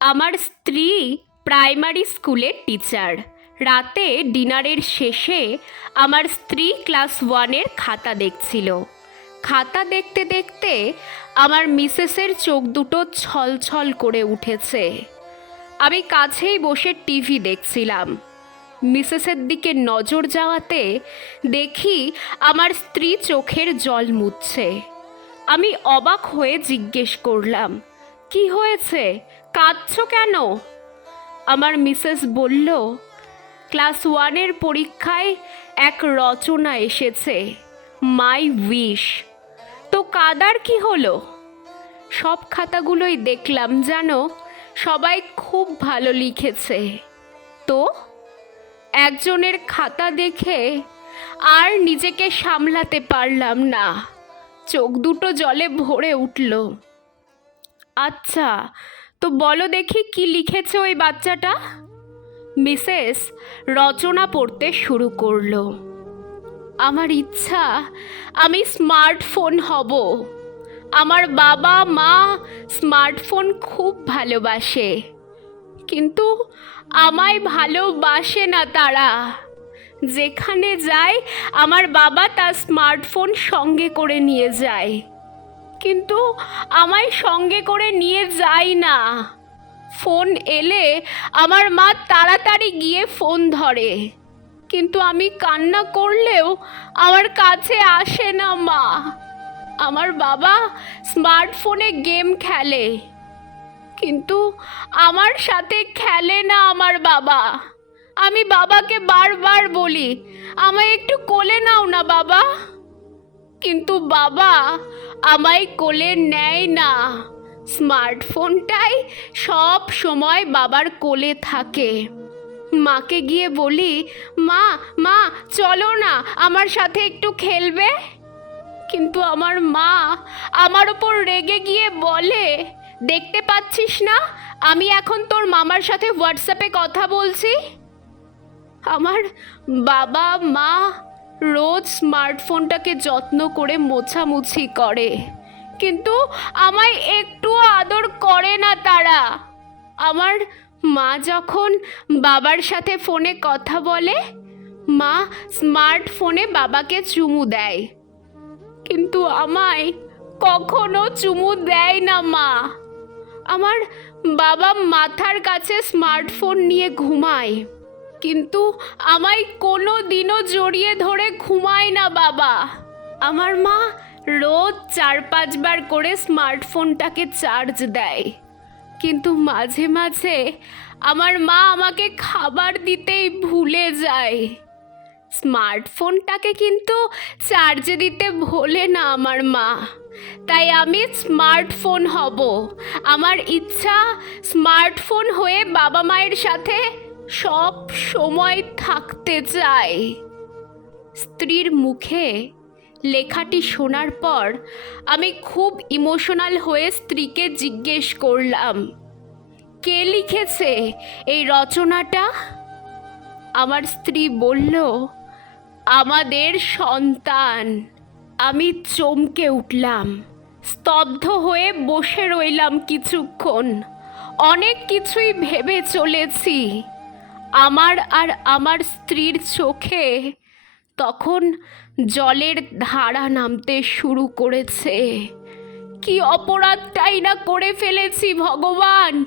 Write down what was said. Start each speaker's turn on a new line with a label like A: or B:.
A: আমার স্ত্রী প্রাইমারি স্কুলের টিচার। রাতে ডিনারের শেষে আমার স্ত্রী ক্লাস ওয়ানের খাতা দেখছিল। খাতা দেখতে দেখতে আমার মিসেসের চোখ দুটো ছলছল করে উঠেছে। আমি কাছেই বসে টিভি দেখছিলাম। মিসেসের দিকে নজর যাওয়াতে দেখি আমার স্ত্রী চোখের জল মুছছে। আমি অবাক হয়ে জিজ্ঞেস করলাম কি হয়েছে? কাঁদছো কেন? আমার মিসেস বলল, ক্লাস ওয়ানের পরীক্ষায় এক রচনা এসেছে, মাই উইশ। তো কাদার কি হলো? সব খাতাগুলোই দেখলাম, জানো, সবাই খুব ভালো লিখেছে। তো? একজনের খাতা দেখে আর নিজেকে সামলাতে পারলাম না। চোখ দুটো জলে ভরে উঠল। আচ্ছা তো বলো দেখি কি লিখেছে ওই বাচ্চাটা? মিসেস রচনা পড়তে শুরু করল। আমার ইচ্ছা, আমি স্মার্টফোন হব। আমার বাবা মা স্মার্টফোন খুব ভালোবাসে। কিন্তু আমায় ভালোবাসে না তারা। যেখানে যায়, আমার বাবা তার স্মার্টফোন সঙ্গে করে নিয়ে যায়। কিন্তু আমায় সঙ্গে করে নিয়ে যায় না। ফোন এলে আমার মা তাড়াতাড়ি গিয়ে ফোন ধরে। কিন্তু আমি কান্না করলেও আমার কাছে আসে না মা। আমার বাবা স্মার্টফোনে গেম খেলে। কিন্তু আমার সাথে খেলে না আমার বাবা। আমি বাবাকে বারবার বলি, আমায় একটু কোলে নাও না বাবা। কিন্তু বাবা, আমায় কোলে নেয় না। স্মার্টফোনটাই সব সময় বাবার কোলে থাকে। মাকে গিয়ে বলি, মা মা, চলো না, আমার সাথে একটু খেলবে? কিন্তু আমার মা আমার ওপর রেগে গিয়ে বলে, দেখতে পাচ্ছিস না, আমি এখন তোর মামার সাথে হোয়াটসঅ্যাপে কথা বলছি? আমার বাবা, মা রোজ স্মার্টফোনটাকে যত্ন করে মোছামুছি করে। কিন্তু আমায় একটু আদর করে না তারা। আমার মা যখন বাবার সাথে ফোনে কথা বলে, মা স্মার্টফোনে বাবাকে চুমু দেয়। কিন্তু আমায় কখনো চুমু দেয় না মা। আমার বাবা মাথার কাছে স্মার্টফোন নিয়ে ঘুমায়। কিন্তু আমায় কোনো দিনও জড়িয়ে ধরে ঘুমায় না, বাবা। আমার মা রোজ চার পাঁচবার করে স্মার্টফোনটাকে চার্জ দেয়। কিন্তু মাঝে মাঝে আমার মা আমাকে খাবার দিতেই ভুলে যায়। স্মার্টফোনটাকে কিন্তু চার্জে দিতে ভোলে না আমার মা। তাই আমি স্মার্টফোন হব। আমার ইচ্ছা স্মার্টফোন হয়ে বাবা মায়ের সাথে সব সময় থাকতে চাই স্ত্রীর মুখে লেখাটি শোনার পর আমি খুব ইমোশনাল হয়ে স্ত্রীকে জিজ্ঞেস করলাম, কে লিখেছে এই রচনাটা? আমার স্ত্রী বলল, আমাদের সন্তান। আমি চমকে উঠলাম, স্তব্ধ হয়ে বসে রইলাম কিছুক্ষণ। অনেক কিছুই ভেবে চলেছি। আমার আর আমার স্ত্রীর চোখে তখন জলের ধারা নামতে শুরু করেছে। কি অপরাধটাই না করে ফেলেছি ভগবান!